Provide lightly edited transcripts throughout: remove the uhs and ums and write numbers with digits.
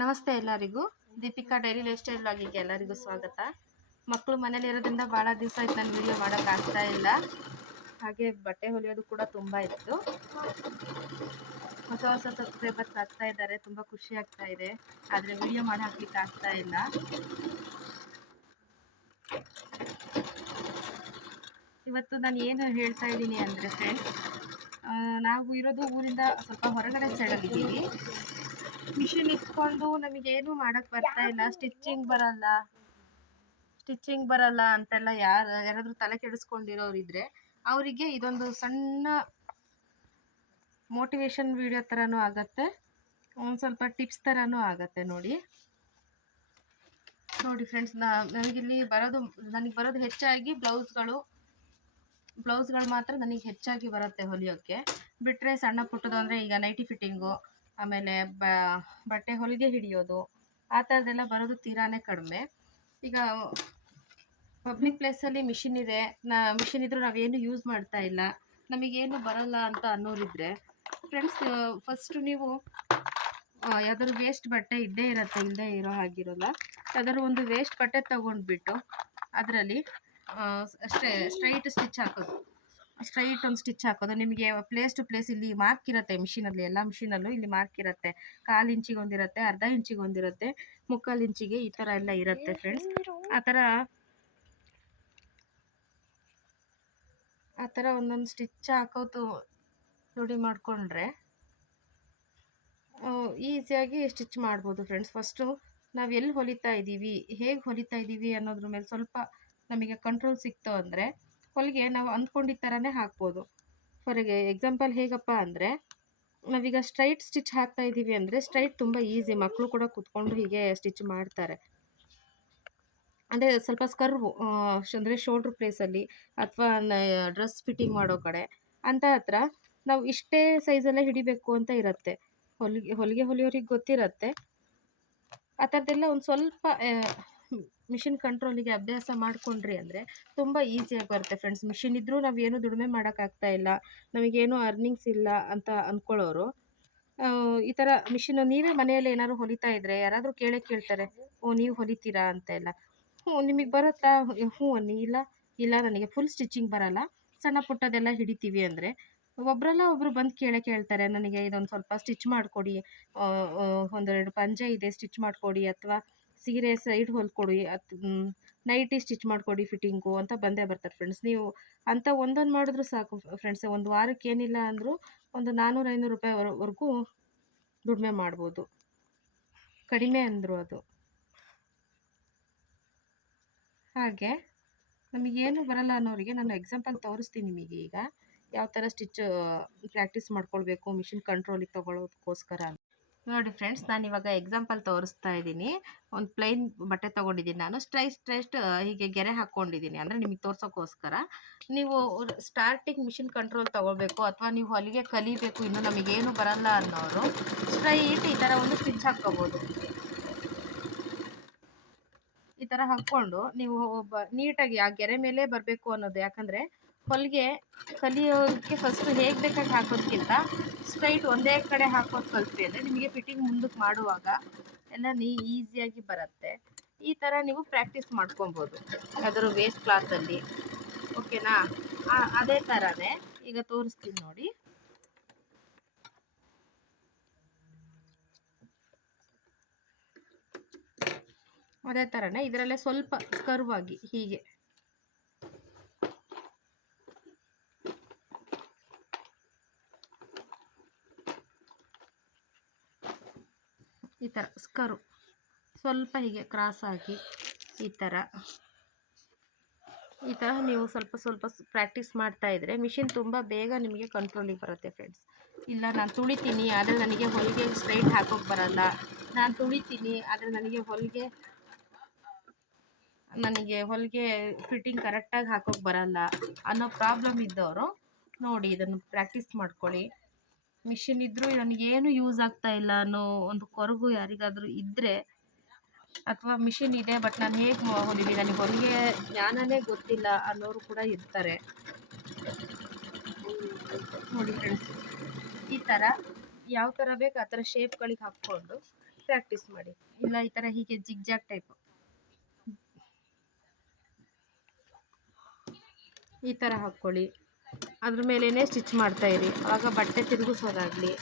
ನಮಸ್ತೆ ಎಲ್ಲರಿಗೂ. Deepika daily life style ವ್ಲಾಗಿಗೆ ಎಲ್ಲರಿಗೂ ಸ್ವಾಗತ. ಮಕ್ಕಳು ಮನೇಲಿ ಇರೋದ್ರಿಂದ ಭಾಳ ದಿವಸ ಆಯ್ತು ನಾನು ವಿಡಿಯೋ ಮಾಡೋಕ್ಕಾಗ್ತಾ ಇಲ್ಲ. ಹಾಗೆ ಬಟ್ಟೆ ಹೊಲಿಯೋದು ಕೂಡ ತುಂಬ ಇತ್ತು. ಹೊಸ ಹೊಸ ಸಬ್ಸ್ಕ್ರೈಬರ್ಸ್ ಆಗ್ತಾ ಇದ್ದಾರೆ, ತುಂಬ ಖುಷಿ ಆಗ್ತಾ ಇದೆ. ಆದರೆ ವಿಡಿಯೋ ಮಾಡಿ ಹಾಕ್ಲಿಕ್ಕೆ ಆಗ್ತಾ ಇಲ್ಲ. ಇವತ್ತು ನಾನು ಏನು ಹೇಳ್ತಾ ಇದ್ದೀನಿ ಅಂದರೆ ಫ್ರೆಂಡ್ಸ್, ನಾವು ಇರೋದು ಊರಿಂದ ಸ್ವಲ್ಪ ಹೊರಗಡೆ ಸೈಡಲ್ಲಿದ್ದೀವಿ. ಮಿಷಿನ್ ಇಟ್ಕೊಂಡು ನಮಗೇನು ಮಾಡೋಕ್ಕೆ ಬರ್ತಾ ಇಲ್ಲ, ಸ್ಟಿಚ್ಚಿಂಗ್ ಬರಲ್ಲ ಅಂತೆಲ್ಲ ಯಾರಾದರೂ ತಲೆ ಕೆಡಿಸ್ಕೊಂಡಿರೋರಿದ್ರೆ ಅವರಿಗೆ ಇದೊಂದು ಸಣ್ಣ ಮೋಟಿವೇಶನ್ ವಿಡಿಯೋ ಥರನೂ ಆಗತ್ತೆ, ಒಂದು ಸ್ವಲ್ಪ ಟಿಪ್ಸ್ ಥರನೂ ಆಗತ್ತೆ. ನೋಡಿ ಫ್ರೆಂಡ್ಸ್, ನನಗೆ ಬರೋದು ಹೆಚ್ಚಾಗಿ ಬ್ಲೌಸ್ಗಳು ಮಾತ್ರ ನನಗೆ ಹೆಚ್ಚಾಗಿ ಬರುತ್ತೆ ಹೊಲಿಯೋಕ್ಕೆ. ಬಿಟ್ಟರೆ ಸಣ್ಣ ಪುಟ್ಟದು ಅಂದರೆ ಈಗ ನೈಟಿ ಫಿಟ್ಟಿಂಗು, ಆಮೇಲೆ ಬಟ್ಟೆ ಹೊಲಿಗೆ ಹಿಡಿಯೋದು, ಆ ಥರದ್ದೆಲ್ಲ ಬರೋದು ತೀರಾನೇ ಕಡಿಮೆ. ಈಗ ಪಬ್ಲಿಕ್ ಪ್ಲೇಸಲ್ಲಿ ಮಿಷಿನ್ ಇದ್ರೂ ನಾವೇನು ಯೂಸ್ ಮಾಡ್ತಾ ಇಲ್ಲ, ನಮಗೇನು ಬರಲ್ಲ ಅಂತ ಅನ್ನೋರಿದ್ರೆ ಫ್ರೆಂಡ್ಸ್, ಫಸ್ಟು ನೀವು ಯಾವ್ದಾದ್ರು ವೇಸ್ಟ್ ಬಟ್ಟೆ ಇಲ್ಲದೇ ಇರೋ ಹಾಗಿರೋಲ್ಲ, ಯಾವ್ದಾದ್ರು ಒಂದು ವೇಸ್ಟ್ ಬಟ್ಟೆ ತೊಗೊಂಡ್ಬಿಟ್ಟು ಅದರಲ್ಲಿ ಸ್ಟ್ರೈಟ್ ಒಂದು ಸ್ಟಿಚ್ ಹಾಕೋದು. ನಿಮಗೆ ಪ್ಲೇಸ್ ಟು ಪ್ಲೇಸ್ ಇಲ್ಲಿ ಮಾರ್ಕ್ ಇರುತ್ತೆ ಮಿಷಿನಲ್ಲಿ, ಎಲ್ಲ ಮಿಷಿನಲ್ಲೂ ಇಲ್ಲಿ ಮಾರ್ಕ್ ಇರುತ್ತೆ. 1/4 ಇಂಚಿಗೆ ಒಂದಿರುತ್ತೆ, ಅರ್ಧ ಇಂಚಿಗೆ ಒಂದಿರುತ್ತೆ, 3/4 ಇಂಚಿಗೆ, ಈ ಥರ ಎಲ್ಲ ಇರುತ್ತೆ ಫ್ರೆಂಡ್ಸ್. ಆ ಥರ ಒಂದೊಂದು ಸ್ಟಿಚ್ ಹಾಕೋದು ರೂಢಿ ಮಾಡಿಕೊಂಡ್ರೆ ಈಸಿಯಾಗಿ ಸ್ಟಿಚ್ ಮಾಡ್ಬೋದು ಫ್ರೆಂಡ್ಸ್. ಫಸ್ಟು ನಾವು ಎಲ್ಲಿ ಹೊಲಿತಾ ಇದ್ದೀವಿ, ಹೇಗೆ ಹೊಲಿತಾ ಇದ್ದೀವಿ ಅನ್ನೋದ್ರ ಮೇಲೆ ಸ್ವಲ್ಪ ನಮಗೆ ಕಂಟ್ರೋಲ್ ಸಿಕ್ತು ಅಂದರೆ ಹೊಲಿಗೆ ನಾವು ಅಂದ್ಕೊಂಡಿದ್ದ ಥರನೇ ಹಾಕ್ಬೋದು. ಫಾರ್ ಎಕ್ಸಾಂಪಲ್ ಹೇಗಪ್ಪ ಅಂದರೆ, ನಾವೀಗ ಸ್ಟ್ರೈಟ್ ಸ್ಟಿಚ್ ಹಾಕ್ತಾ ಇದ್ದೀವಿ ಅಂದರೆ ಸ್ಟ್ರೈಟ್ ತುಂಬ ಈಸಿ, ಮಕ್ಕಳು ಕೂಡ ಕೂತ್ಕೊಂಡು ಹೀಗೆ ಸ್ಟಿಚ್ ಮಾಡ್ತಾರೆ. ಅಂದರೆ ಸ್ವಲ್ಪ ಸ್ಕರ್ವು ಅಂದರೆ ಶೋಲ್ಡ್ರ್ ಪ್ಲೇಸಲ್ಲಿ ಅಥವಾ ಡ್ರೆಸ್ ಫಿಟ್ಟಿಂಗ್ ಮಾಡೋ ಕಡೆ ಅಂತ ಹತ್ರ ನಾವು ಇಷ್ಟೇ ಸೈಜಲ್ಲೇ ಹಿಡಿಬೇಕು ಅಂತ ಇರುತ್ತೆ. ಹೊಲಿಗೆ ಹೊಲಿಯೋರಿಗೆ ಗೊತ್ತಿರುತ್ತೆ. ಆ ಥರದ್ದೆಲ್ಲ ಒಂದು ಸ್ವಲ್ಪ ಮಿಷಿನ್ ಕಂಟ್ರೋಲಿಗೆ ಅಭ್ಯಾಸ ಮಾಡಿಕೊಂಡ್ರಿ ಅಂದರೆ ತುಂಬ ಈಸಿಯಾಗಿ ಬರುತ್ತೆ ಫ್ರೆಂಡ್ಸ್. ಮಿಷಿನ್ ಇದ್ದರೂ ನಾವೇನು ದುಡಿಮೆ ಮಾಡೋಕ್ಕಾಗ್ತಾ ಇಲ್ಲ, ನಮಗೇನು ಅರ್ನಿಂಗ್ಸ್ ಇಲ್ಲ ಅಂತ ಅಂದ್ಕೊಳ್ಳೋರು ಈ ಥರ ಮಿಷಿನ್ ನೀವೇ ಮನೆಯಲ್ಲಿ ಏನಾದ್ರು ಹೊಲಿತಾ ಇದ್ದರೆ ಯಾರಾದರೂ ಕೇಳ್ತಾರೆ, ನೀವು ಹೊಲಿತೀರಾ ಅಂತೆಲ್ಲ. ನಿಮಗೆ ಬರುತ್ತಾ? ಅನ್ನಿ. ಇಲ್ಲ ನನಗೆ ಫುಲ್ ಸ್ಟಿಚಿಂಗ್ ಬರಲ್ಲ, ಸಣ್ಣ ಪುಟ್ಟದೆಲ್ಲ ಹಿಡಿತೀವಿ ಅಂದರೆ ಒಬ್ಬರಲ್ಲ ಒಬ್ಬರು ಬಂದು ಕೇಳ್ತಾರೆ, ನನಗೆ ಇದೊಂದು ಸ್ವಲ್ಪ ಸ್ಟಿಚ್ ಮಾಡಿಕೊಡಿ, 1-2 ಪಂಜೆ ಇದೆ ಸ್ಟಿಚ್ ಮಾಡಿಕೊಡಿ, ಅಥವಾ ಸೀರೆ ಸೈಡ್ ಹೊಲ್ಕೊಡಿ, ನೈಟಿ ಸ್ಟಿಚ್ ಮಾಡಿಕೊಡಿ ಫಿಟ್ಟಿಂಗು ಅಂತ ಬಂದೇ ಬರ್ತಾರೆ ಫ್ರೆಂಡ್ಸ್. ನೀವು ಅಂತ ಒಂದೊಂದು ಮಾಡಿದ್ರು ಸಾಕು ಫ್ರೆಂಡ್ಸ್, ಒಂದು ವಾರಕ್ಕೆ ಏನಿಲ್ಲ ಅಂದರೂ ಒಂದು 400-500 ರೂಪಾಯಿವರೆಗೂ ದುಡಿಮೆ ಮಾಡ್ಬೋದು, ಕಡಿಮೆ ಅಂದರು ಅದು. ಹಾಗೆ ನಮಗೇನು ಬರಲ್ಲ ಅನ್ನೋರಿಗೆ ನಾನು ಎಕ್ಸಾಂಪಲ್ ತೋರಿಸ್ತೀನಿ ನಿಮಗೆ. ಈಗ ಯಾವ ಥರ ಸ್ಟಿಚ್ ಪ್ರಾಕ್ಟೀಸ್ ಮಾಡ್ಕೊಳ್ಬೇಕು ಮಿಷಿನ್ ಕಂಟ್ರೋಲಿಗೆ ತೊಗೊಳ್ಳೋದಕ್ಕೋಸ್ಕರ. ನೋಡಿ ಫ್ರೆಂಡ್ಸ್, ನಾನು ಇವಾಗ ಎಕ್ಸಾಂಪಲ್ ತೋರಿಸ್ತಾ ಇದ್ದೀನಿ. ಒಂದು ಪ್ಲೈನ್ ಬಟ್ಟೆ ತೊಗೊಂಡಿದ್ದೀನಿ ನಾನು, ಸ್ಟ್ರೈಟ್ ಹೀಗೆ ಗೆರೆ ಹಾಕ್ಕೊಂಡಿದ್ದೀನಿ, ಅಂದರೆ ನಿಮಗೆ ತೋರ್ಸೋಕ್ಕೋಸ್ಕರ. ನೀವು ಸ್ಟಾರ್ಟಿಂಗ್ ಮಿಷಿನ್ ಕಂಟ್ರೋಲ್ ತೊಗೊಳ್ಬೇಕು ಅಥವಾ ನೀವು ಹೊಲಿಗೆ ಕಲಿಬೇಕು, ಇನ್ನು ನಮಗೇನು ಬರಲ್ಲ ಅನ್ನೋರು ಸ್ಟ್ರೈಟ್ ಈ ಥರ ಒಂದು ಸ್ಟಿಚ್ ಹಾಕ್ಕೋಬೋದು. ಈ ಥರ ಹಾಕ್ಕೊಂಡು ನೀವು ನೀಟಾಗಿ ಆ ಗೆರೆ ಮೇಲೆ ಬರಬೇಕು ಅನ್ನೋದು. ಯಾಕಂದರೆ ಹೊಲಿಗೆ ಕಲಿಯೋದಕ್ಕೆ ಫಸ್ಟು ಹೇಗೆ ಬೇಕಾಗಿ ಹಾಕೋದಕ್ಕಿಂತ ಸ್ಟ್ರೈಟ್ ಒಂದೇ ಕಡೆ ಹಾಕೋದು ಕಲಿತ್ರಿ ಅಂದರೆ ನಿಮಗೆ ಫಿಟ್ಟಿಂಗ್ ಮುಂದಕ್ಕೆ ಮಾಡುವಾಗ ಎಲ್ಲ ಈಸಿಯಾಗಿ ಬರುತ್ತೆ. ಈ ಥರ ನೀವು ಪ್ರಾಕ್ಟೀಸ್ ಮಾಡ್ಕೊಬೋದು ಯಾವ್ದಾದ್ರು ವೇಸ್ಟ್ ಕ್ಲಾತಲ್ಲಿ, ಓಕೆನಾ? ಅದೇ ಥರನೇ ಈಗ ತೋರಿಸ್ತೀನಿ ನೋಡಿ. ಅದೇ ಥರನೇ ಇದರಲ್ಲೇ ಸ್ವಲ್ಪ ಕರ್ವ್ ಆಗಿ ಹೀಗೆ ಈ ಥರ ಸ್ಕರ್ವ್ ಸ್ವಲ್ಪ ಹೀಗೆ ಕ್ರಾಸ್ ಆಗಿ ಈ ಥರ ನೀವು ಸ್ವಲ್ಪ ಪ್ರಾಕ್ಟೀಸ್ ಮಾಡ್ತಾ ಇದ್ದರೆ ಮಿಷಿನ್ ತುಂಬ ಬೇಗ ನಿಮಗೆ ಕಂಟ್ರೋಲಿಗೆ ಬರುತ್ತೆ ಫ್ರೆಂಡ್ಸ್. ಇಲ್ಲ ನಾನು ತುಳಿತೀನಿ ಆದರೆ ನನಗೆ ಹೊಲಿಗೆ ಸ್ಟ್ರೈಟ್ ಹಾಕೋಕ್ಕೆ ಬರಲ್ಲ, ನಾನು ತುಳಿತೀನಿ ಆದರೆ ನನಗೆ ಹೊಲಿಗೆ ಫಿಟ್ಟಿಂಗ್ ಕರೆಕ್ಟಾಗಿ ಹಾಕೋಕ್ಕೆ ಬರಲ್ಲ ಅನ್ನೋ ಪ್ರಾಬ್ಲಮ್ ಇದ್ದವರು ನೋಡಿ ಇದನ್ನು ಪ್ರಾಕ್ಟೀಸ್ ಮಾಡ್ಕೊಳ್ಳಿ. ಮಿಷಿನ್ ಇದ್ದರೂ ನನಗೇನು ಯೂಸ್ ಆಗ್ತಾ ಇಲ್ಲ ಅನ್ನೋ ಒಂದು ಕೊರಗು ಯಾರಿಗಾದರೂ ಇದ್ದರೆ, ಅಥವಾ ಮಿಷಿನ್ ಇದೆ ಬಟ್ ನಾನು ಹೇಗೆ ಹೊಲಿಲಿ, ನನಗೆ ಹೊಲಿಗೆ ಜ್ಞಾನನೇ ಗೊತ್ತಿಲ್ಲ ಅನ್ನೋರು ಕೂಡ ಇರ್ತಾರೆ ನೋಡಿ ಫ್ರೆಂಡ್ಸ್. ಈ ಥರ ಯಾವ ಥರ ಬೇಕು ಆ ಥರ ಶೇಪ್ಗಳಿಗೆ ಹಾಕ್ಕೊಂಡು ಪ್ರಾಕ್ಟೀಸ್ ಮಾಡಿ. ಇಲ್ಲ ಈ ಥರ ಹೀಗೆ ಜಿಗ್ಜಾಗ್ ಟೈಪ್ ಈ ಥರ ಹಾಕ್ಕೊಳ್ಳಿ. ಅದ್ರ ಮೇಲೇ ಸ್ಟಿಚ್ ಮಾಡ್ತಾಯಿರಿ. ಆವಾಗ ಬಟ್ಟೆ ತಿರುಗಿಸೋದಾಗಲಿ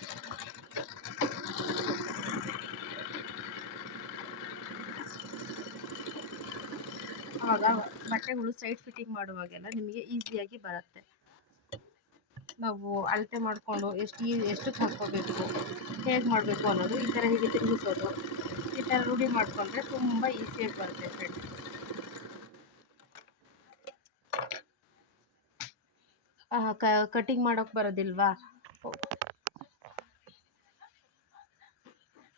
ಆವಾಗ ಬಟ್ಟೆಗಳು ಸೈಡ್ ಫಿಟ್ಟಿಂಗ್ ಮಾಡುವಾಗೆಲ್ಲ ನಿಮಗೆ ಈಸಿಯಾಗಿ ಬರುತ್ತೆ. ನಾವು ಅಳತೆ ಮಾಡಿಕೊಂಡು ಎಷ್ಟಕ್ಕೆ ಹಾಕ್ಕೋಬೇಕು, ಹೇಗೆ ಮಾಡಬೇಕು ಅನ್ನೋದು ಈ ಥರ ಹೀಗೆ ತಿರುಗಿಸೋದು, ಈ ಥರ ರೂಢಿ ಮಾಡಿಕೊಂಡ್ರೆ ತುಂಬ ಈಸಿಯಾಗಿ ಬರುತ್ತೆ ಫ್ರೆಂಡ್ಸ್. ಕಟಿಂಗ್ ಮಾಡೋಕ್ಕೆ ಬರೋದಿಲ್ವಾ?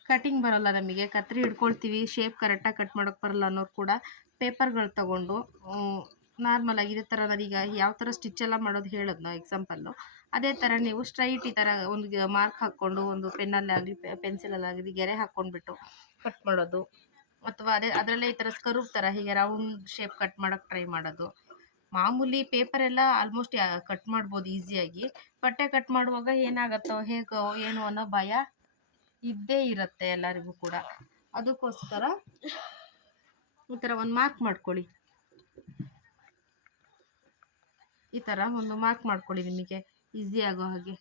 ಕಟಿಂಗ್ ಬರೋಲ್ಲ ನಮಗೆ, ಕತ್ರಿ ಹಿಡ್ಕೊಳ್ತೀವಿ, ಶೇಪ್ ಕರೆಕ್ಟಾಗಿ ಕಟ್ ಮಾಡೋಕ್ಕೆ ಬರಲ್ಲ ಅನ್ನೋರು ಕೂಡ ಪೇಪರ್ಗಳು ತಗೊಂಡು ನಾರ್ಮಲಾಗಿ ಇದೇ ಥರ ನಾನೀಗ ಯಾವ ಥರ ಸ್ಟಿಚ್ಚೆಲ್ಲ ಮಾಡೋದು ಹೇಳಿದ್ನೋ ಎಕ್ಸಾಂಪಲ್ಲು, ಅದೇ ಥರ ನೀವು ಸ್ಟ್ರೈಟ್ ಈ ಥರ ಒಂದು ಮಾರ್ಕ್ ಹಾಕ್ಕೊಂಡು ಒಂದು ಪೆನ್ನಲ್ಲಾಗಲಿ ಪೆನ್ಸಿಲಲ್ಲಾಗಲಿ ಗೆರೆ ಹಾಕ್ಕೊಂಡ್ಬಿಟ್ಟು ಕಟ್ ಮಾಡೋದು, ಅಥವಾ ಅದರಲ್ಲೇ ಈ ಥರ ಸ್ಕರ್ವ್ ಥರ ಹೀಗೆ ರೌಂಡ್ ಶೇಪ್ ಕಟ್ ಮಾಡೋಕ್ಕೆ ಟ್ರೈ ಮಾಡೋದು. ಮಾಮೂಲಿ ಪೇಪರೆಲ್ಲ ಆಲ್ಮೋಸ್ಟ್ ಕಟ್ ಮಾಡ್ಬೋದು ಈಸಿಯಾಗಿ. ಬಟ್ಟೆ ಕಟ್ ಮಾಡುವಾಗ ಏನಾಗುತ್ತೋ ಹೇಗೋ ಏನು ಅನ್ನೋ ಭಯ ಇದ್ದೇ ಇರುತ್ತೆ ಎಲ್ಲರಿಗೂ ಕೂಡ. ಅದಕ್ಕೋಸ್ಕರ ಈ ಥರ ಒಂದು ಮಾರ್ಕ್ ಮಾಡ್ಕೊಳ್ಳಿ. ಈ ಥರ ಒಂದು ಮಾರ್ಕ್ ಮಾಡ್ಕೊಳ್ಳಿ ನಿಮಗೆ ಈಸಿ ಆಗೋ ಹಾಗೆ.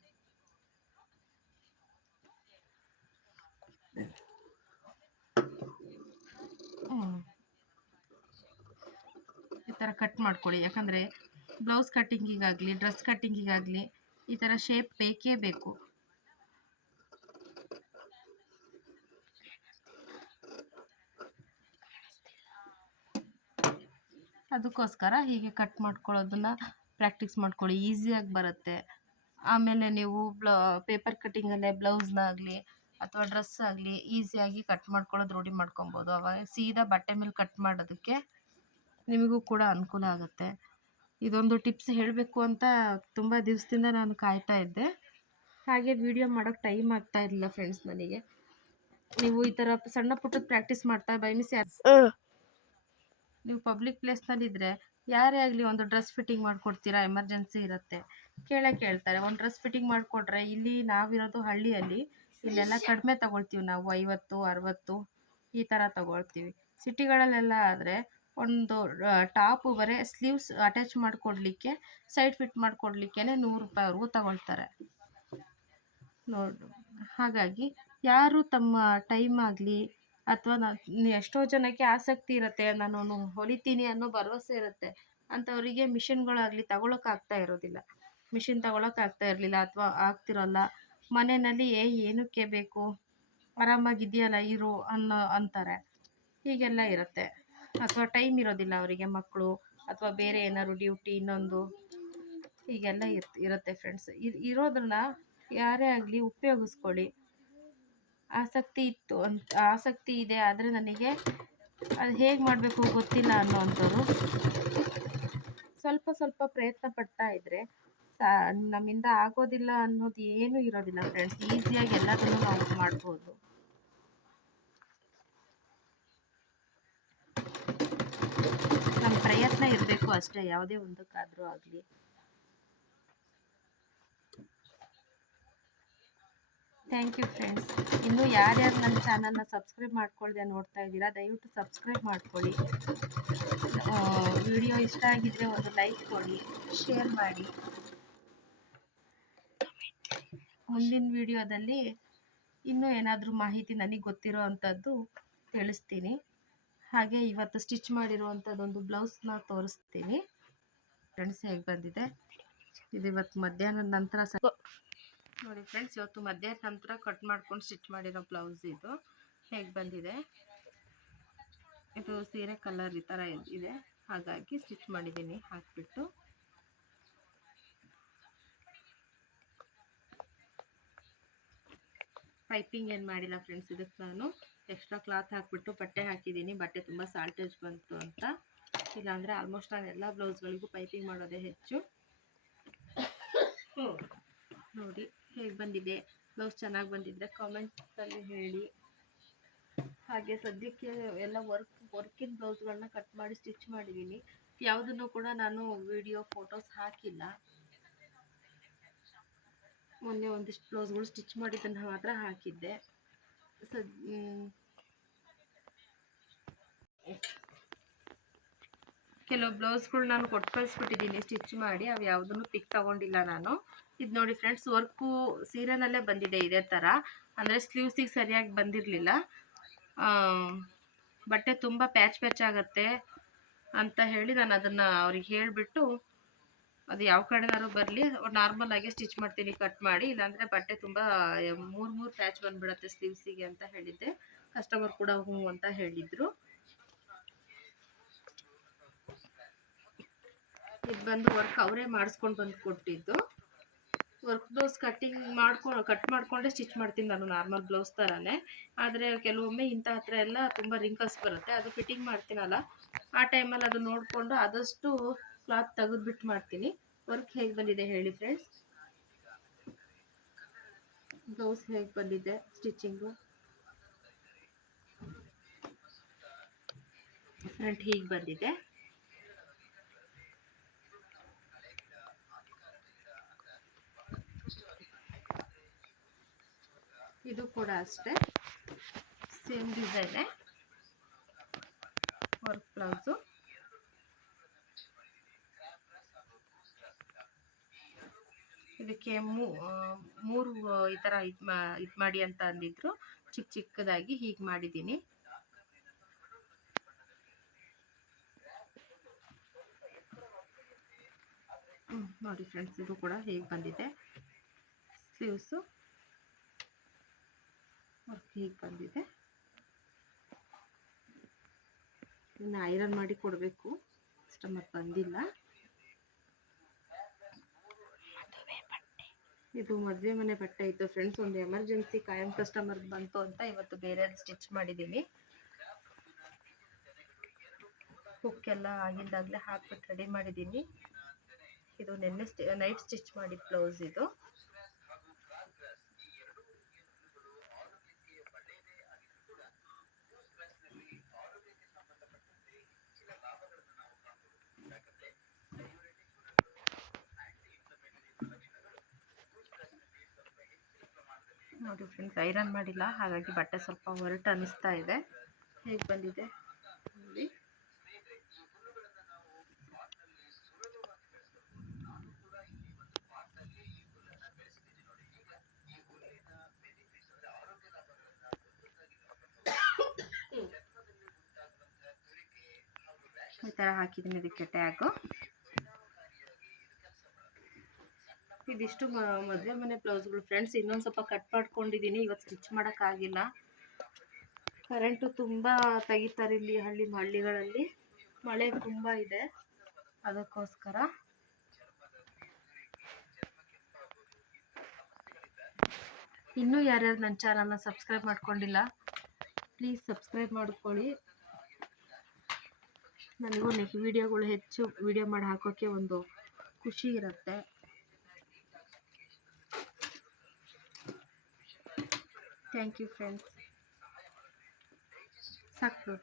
ಈ ಥರ ಕಟ್ ಮಾಡ್ಕೊಳ್ಳಿ. ಯಾಕಂದರೆ ಬ್ಲೌಸ್ ಕಟ್ಟಿಂಗಿಗಾಗಲಿ ಡ್ರೆಸ್ ಕಟ್ಟಿಂಗಿಗಾಗಲಿ ಈ ಥರ ಶೇಪ್ ಬೇಕೇ ಬೇಕು. ಅದಕ್ಕೋಸ್ಕರ ಹೀಗೆ ಕಟ್ ಮಾಡ್ಕೊಳ್ಳೋದನ್ನ ಪ್ರಾಕ್ಟೀಸ್ ಮಾಡ್ಕೊಳ್ಳಿ, ಈಸಿಯಾಗಿ ಬರುತ್ತೆ. ಆಮೇಲೆ ನೀವು ಪೇಪರ್ ಕಟ್ಟಿಂಗಲ್ಲೇ ಬ್ಲೌಸ್ನಾಗಲಿ ಅಥವಾ ಡ್ರೆಸ್ ಆಗಲಿ ಈಸಿಯಾಗಿ ಕಟ್ ಮಾಡ್ಕೊಳ್ಳೋದು ರೂಢಿ ಮಾಡ್ಕೊಬೋದು. ಅವಾಗ ಸೀದಾ ಬಟ್ಟೆ ಮೇಲೆ ಕಟ್ ಮಾಡೋದಕ್ಕೆ ನಿಮಗೂ ಕೂಡ ಅನುಕೂಲ ಆಗುತ್ತೆ. ಇದೊಂದು ಟಿಪ್ಸ್ ಹೇಳಬೇಕು ಅಂತ ತುಂಬ ದಿವಸದಿಂದ ನಾನು ಕಾಯ್ತಾ ಇದ್ದೆ. ಹಾಗೆ ವಿಡಿಯೋ ಮಾಡೋಕ್ಕೆ ಟೈಮ್ ಆಗ್ತಾ ಇರಲಿಲ್ಲ ಫ್ರೆಂಡ್ಸ್ ನನಗೆ. ನೀವು ಈ ಥರ ಸಣ್ಣ ಪುಟ್ಟದ ಪ್ರಾಕ್ಟೀಸ್ ಮಾಡ್ತಾ ಬೈ ಮಿಸ್ ನೀವು ಪಬ್ಲಿಕ್ ಪ್ಲೇಸ್ನಲ್ಲಿದ್ದರೆ ಯಾರೇ ಆಗಲಿ ಒಂದು ಡ್ರೆಸ್ ಫಿಟ್ಟಿಂಗ್ ಮಾಡಿಕೊಡ್ತೀರಾ, ಎಮರ್ಜೆನ್ಸಿ ಇರುತ್ತೆ, ಕೇಳ್ತಾರೆ. ಒಂದು ಡ್ರೆಸ್ ಫಿಟ್ಟಿಂಗ್ ಮಾಡಿಕೊಟ್ರೆ ಇಲ್ಲಿ ನಾವಿರೋದು ಹಳ್ಳಿಯಲ್ಲಿ, ಇಲ್ಲೆಲ್ಲ ಕಡಿಮೆ ತೊಗೊಳ್ತೀವಿ ನಾವು, 50, 60 ಈ ಥರ ತೊಗೊಳ್ತೀವಿ. ಸಿಟಿಗಳಲ್ಲೆಲ್ಲ ಆದರೆ ಒಂದು ಟಾಪು ಬರೀ ಸ್ಲೀವ್ಸ್ ಅಟ್ಯಾಚ್ ಮಾಡಿಕೊಡ್ಲಿಕ್ಕೆ, ಸೈಡ್ ಫಿಟ್ ಮಾಡಿಕೊಡ್ಲಿಕ್ಕೆ 100 ರೂಪಾಯಿವರೆಗೂ ತಗೊಳ್ತಾರೆ ನೋಡು. ಹಾಗಾಗಿ ಯಾರು ತಮ್ಮ ಟೈಮ್ ಆಗಲಿ ಅಥವಾ ಎಷ್ಟೋ ಜನಕ್ಕೆ ಆಸಕ್ತಿ ಇರುತ್ತೆ, ನಾನು ಹೊಲಿತೀನಿ ಅನ್ನೋ ಭರವಸೆ ಇರುತ್ತೆ, ಅಂಥವರಿಗೆ ಮಿಷಿನ್ಗಳಾಗಲಿ ತಗೊಳಕ್ಕಾಗ್ತಾ ಇರೋದಿಲ್ಲ. ಮಿಷಿನ್ ತಗೊಳಕ್ಕಾಗ್ತಾ ಇರಲಿಲ್ಲ ಅಥವಾ ಆಗ್ತಿರೋಲ್ಲ. ಮನೆಯಲ್ಲಿ ಏನಕ್ಕೆ ಬೇಕು, ಆರಾಮಾಗಿದೆಯಲ್ಲ ಇರು ಅಂತಾರೆ. ಹೀಗೆಲ್ಲ ಇರುತ್ತೆ. ಅಥವಾ ಟೈಮ್ ಇರೋದಿಲ್ಲ ಅವರಿಗೆ, ಮಕ್ಕಳು ಅಥವಾ ಬೇರೆ ಏನಾದ್ರು ಡ್ಯೂಟಿ ಇನ್ನೊಂದು ಹೀಗೆಲ್ಲ ಇರುತ್ತೆ ಫ್ರೆಂಡ್ಸ್. ಇರೋದನ್ನ ಯಾರೇ ಆಗಲಿ ಉಪಯೋಗಿಸ್ಕೊಳ್ಳಿ. ಆಸಕ್ತಿ ಇದೆ ಆದರೆ ನನಗೆ ಅದು ಹೇಗೆ ಮಾಡಬೇಕು ಗೊತ್ತಿಲ್ಲ ಅನ್ನೋವಂಥವ್ರು ಸ್ವಲ್ಪ ಪ್ರಯತ್ನ ಪಡ್ತಾ ಇದ್ದರೆ ನಮ್ಮಿಂದ ಆಗೋದಿಲ್ಲ ಅನ್ನೋದು ಏನೂ ಇರೋದಿಲ್ಲ ಫ್ರೆಂಡ್ಸ್. ಈಸಿಯಾಗಿ ಎಲ್ಲದನ್ನು ನಾವು ಮಾಡ್ಬೋದು. ನಮ್ಮ ಪ್ರಯತ್ನ ಇರಬೇಕು ಅಷ್ಟೇ, ಯಾವುದೇ ಒಂದಕ್ಕಾದರೂ ಆಗಲಿ. Thank you friends. ಇನ್ನೂ ಯಾರ್ಯಾರು ನನ್ನ ಚಾನಲ್ನ ಸಬ್ಸ್ಕ್ರೈಬ್ ಮಾಡ್ಕೊಳ್ದೆ ನೋಡ್ತಾ ಇದ್ದೀರಾ, ದಯವಿಟ್ಟು ಸಬ್ಸ್ಕ್ರೈಬ್ ಮಾಡ್ಕೊಳ್ಳಿ. ವಿಡಿಯೋ ಇಷ್ಟ ಆಗಿದ್ದರೆ ಒಂದು ಲೈಕ್ ಕೊಡಿ, ಶೇರ್ ಮಾಡಿ. ಮುಂದಿನ ವಿಡಿಯೋದಲ್ಲಿ ಇನ್ನೂ ಏನಾದರೂ ಮಾಹಿತಿ ನನಗೆ ಗೊತ್ತಿರೋ ಅಂಥದ್ದು ತಿಳಿಸ್ತೀನಿ. ಹಾಗೆ ಇವತ್ತು ಸ್ಟಿಚ್ ಮಾಡಿರುವಂಥದ್ದೊಂದು ಬ್ಲೌಸ್ನ ತೋರಿಸ್ತೀನಿ ಫ್ರೆಂಡ್ಸ್, ಹೇಗೆ ಬಂದಿದೆ. ಇದು ಇವತ್ತು ಮಧ್ಯಾಹ್ನದ ನಂತರ ನೋಡಿ ಫ್ರೆಂಡ್ಸ್, ಇವತ್ತು ಮಧ್ಯಾಹ್ನದ ನಂತರ ಕಟ್ ಮಾಡ್ಕೊಂಡು ಸ್ಟಿಚ್ ಮಾಡಿರೋ ಬ್ಲೌಸ್ ಇದು ಹೇಗೆ ಬಂದಿದೆ. ಇದು ಸೀರೆ ಕಲರ್ ಈ ಥರ ಇದೆ, ಹಾಗಾಗಿ ಸ್ಟಿಚ್ ಮಾಡಿದ್ದೀನಿ ಹಾಕಿಬಿಟ್ಟು. ಪೈಪಿಂಗ್ ಏನು ಮಾಡಿಲ್ಲ ಫ್ರೆಂಡ್ಸ್, ಇದಕ್ಕೆ ನಾನು ಎಕ್ಸ್ಟ್ರಾ ಕ್ಲಾತ್ ಹಾಕಿಬಿಟ್ಟು ಬಟ್ಟೆ ಹಾಕಿದ್ದೀನಿ. ಬಟ್ಟೆ ತುಂಬ ಸಾಲ್ಟೇಜ್ ಬಂತು ಅಂತ, ಇಲ್ಲಾಂದರೆ ಆಲ್ಮೋಸ್ಟ್ ನಾನು ಎಲ್ಲ ಬ್ಲೌಸ್ಗಳಿಗೂ ಪೈಪಿಂಗ್ ಮಾಡೋದೇ ಹೆಚ್ಚು. ನೋಡಿ ಹೇಗೆ ಬಂದಿದೆ ಬ್ಲೌಸ್. ಚೆನ್ನಾಗಿ ಬಂದಿದ್ದರೆ ಕಾಮೆಂಟಲ್ಲಿ ಹೇಳಿ. ಹಾಗೆ ಸದ್ಯಕ್ಕೆ ಎಲ್ಲ ವರ್ಕಿನ ಬ್ಲೌಸ್ಗಳನ್ನ ಕಟ್ ಮಾಡಿ ಸ್ಟಿಚ್ ಮಾಡಿದ್ದೀನಿ. ಯಾವುದನ್ನು ಕೂಡ ನಾನು ವಿಡಿಯೋ ಫೋಟೋಸ್ ಹಾಕಿಲ್ಲ. ಮೊನ್ನೆ ಒಂದಿಷ್ಟು ಬ್ಲೌಸ್ಗಳು ಸ್ಟಿಚ್ ಮಾಡಿದ್ದನ್ನು ಮಾತ್ರ ಹಾಕಿದ್ದೆ. ಕೆಲವು ಬ್ಲೌಸ್ಗಳು ನಾನು ಕೊಟ್ಟು ಕಳಿಸ್ಬಿಟ್ಟಿದ್ದೀನಿ ಸ್ಟಿಚ್ ಮಾಡಿ, ಅವು ಯಾವುದನ್ನು ಪಿಕ್ ತಗೊಂಡಿಲ್ಲ ನಾನು. ಇದು ನೋಡಿ ಫ್ರೆಂಡ್ಸ್, ವರ್ಕು ಸೀರೆನಲ್ಲೇ ಬಂದಿದೆ ಇದೇ ಥರ, ಅಂದರೆ ಸ್ಲೀವ್ಸಿಗೆ ಸರಿಯಾಗಿ ಬಂದಿರಲಿಲ್ಲ. ಬಟ್ಟೆ ತುಂಬ ಪ್ಯಾಚ್ ಪ್ಯಾಚ್ ಆಗುತ್ತೆ ಅಂತ ಹೇಳಿ ನಾನು ಅದನ್ನು ಅವ್ರಿಗೆ ಹೇಳಿಬಿಟ್ಟು, ಅದು ಯಾವ ಕಡೆನಾದ್ರು ಬರಲಿ ನಾರ್ಮಲ್ ಆಗಿ ಸ್ಟಿಚ್ ಮಾಡ್ತೀನಿ ಕಟ್ ಮಾಡಿ, ಇಲ್ಲಾಂದರೆ ಬಟ್ಟೆ ತುಂಬ ಮೂರು ಪ್ಯಾಚ್ ಬಂದುಬಿಡುತ್ತೆ ಸ್ಲೀವ್ಸಿಗೆ ಅಂತ ಹೇಳಿದ್ದೆ. ಕಸ್ಟಮರ್ ಕೂಡ ಹ್ಞೂ ಅಂತ ಹೇಳಿದರು. ಇದು ಬಂದು ವರ್ಕ್ ಅವರೇ ಮಾಡಿಸ್ಕೊಂಡು ಬಂದು ಕೊಟ್ಟಿದ್ದು. ವರ್ಕ್ ಬ್ಲೌಸ್ ಕಟ್ ಮಾಡಿಕೊಂಡೆ ಸ್ಟಿಚ್ ಮಾಡ್ತೀನಿ ನಾನು, ನಾರ್ಮಲ್ ಬ್ಲೌಸ್ ಥರನೇ. ಆದರೆ ಕೆಲವೊಮ್ಮೆ ಇಂಥ ಹತ್ರ ಎಲ್ಲ ತುಂಬ ರಿಂಕಲ್ಸ್ ಬರುತ್ತೆ, ಅದು ಫಿಟ್ಟಿಂಗ್ ಮಾಡ್ತೀನಲ್ಲ ಆ ಟೈಮಲ್ಲಿ ಅದು ನೋಡಿಕೊಂಡು ಆದಷ್ಟು ಕ್ಲಾತ್ ತೆಗೆದುಬಿಟ್ಟು ಮಾಡ್ತೀನಿ. ವರ್ಕ್ ಹೇಗೆ ಬಂದಿದೆ ಹೇಳಿ ಫ್ರೆಂಡ್ಸ್, ಬ್ಲೌಸ್ ಹೇಗೆ ಬಂದಿದೆ ಸ್ಟಿಚಿಂಗು. ಫ್ರಂಟ್ ಹೀಗೆ ಬಂದಿದೆ, ಇದು ಕೂಡ ಅಷ್ಟೇ ಸೇಮ್ ಡಿಸೈನೇ ವರ್ಕ್ ಬ್ಲೌಸು. ಇದಕ್ಕೆ ಮೂರು ಈ ಥರ ಇದು ಮಾಡಿ ಅಂತ ಅಂದಿದ್ರು, ಚಿಕ್ಕದಾಗಿ ಹೀಗೆ ಮಾಡಿದ್ದೀನಿ. ನೋಡಿ ಫ್ರೆಂಡ್ಸ್, ಇದು ಕೂಡ ಹೇಗೆ ಬಂದಿದೆ ಸ್ಲೀವ್ಸು, ಹೀಗೆ ಬಂದಿದೆ. ಇನ್ನು ಐರನ್ ಮಾಡಿ ಕೊಡಬೇಕು, ಕಸ್ಟಮರ್ ಬಂದಿಲ್ಲ. ಇದು ಮದುವೆ ಮನೆ ಬಟ್ಟೆ ಇತ್ತು ಫ್ರೆಂಡ್ಸ್, ಒಂದು ಎಮರ್ಜೆನ್ಸಿ ಕಾಯಂ ಕಸ್ಟಮರ್ ಬಂತು ಅಂತ ಇವತ್ತು ಬೇರೆ ಸ್ಟಿಚ್ ಮಾಡಿದ್ದೀನಿ. ಹುಕ್ಕೆಲ್ಲ ಆಗಿಂದಾಗಲೇ ಹಾಕ್ಬಿಟ್ಟು ರೆಡಿ ಮಾಡಿದ್ದೀನಿ. ಇದು ನೆನ್ನೆ ನೈಟ್ ಸ್ಟಿಚ್ ಮಾಡಿದ ಬ್ಲೌಸ್ ಇದು. ನೋಡಿ ಫ್ರೆಂಡ್ಸ್, ಐರನ್ ಮಾಡಿಲ್ಲ, ಹಾಗಾಗಿ ಬಟ್ಟೆ ಸ್ವಲ್ಪ ಹೊರಟು ಅನ್ನಿಸ್ತಾ ಇದೆ. ಹೇಗೆ ಬಂದಿದೆ ನೋಡಿ. ಈ ಥರ ಹಾಕಿದ್ದೀನಿ ಇದಕ್ಕೆ ಟ್ಯಾಗು. ಇದಿಷ್ಟು ಮದುವೆ ಮನೆ ಬ್ಲೌಸ್ಗಳು ಫ್ರೆಂಡ್ಸ್. ಇನ್ನೊಂದು ಸ್ವಲ್ಪ ಕಟ್ ಮಾಡ್ಕೊಂಡಿದ್ದೀನಿ, ಇವತ್ತು ಸ್ಟಿಚ್ ಮಾಡೋಕ್ಕಾಗಿಲ್ಲ. ಕರೆಂಟು ತುಂಬ ತೆಗಿತಾರೆ ಇಲ್ಲಿ ಹಳ್ಳಿಗಳಲ್ಲಿ, ಮಳೆ ತುಂಬ ಇದೆ, ಅದಕ್ಕೋಸ್ಕರ. ಇನ್ನೂ ಯಾರ್ಯಾರು ನನ್ನ ಚಾನಲ್ನ ಸಬ್ಸ್ಕ್ರೈಬ್ ಮಾಡ್ಕೊಂಡಿಲ್ಲ ಪ್ಲೀಸ್ ಸಬ್ಸ್ಕ್ರೈಬ್ ಮಾಡ್ಕೊಳ್ಳಿ. ನನಗೂ ವಿಡಿಯೋಗಳು ಹೆಚ್ಚು ವಿಡಿಯೋ ಮಾಡಿ ಹಾಕೋಕ್ಕೆ ಒಂದು ಖುಷಿ ಇರುತ್ತೆ. Thank you friends. ಸಾಕು.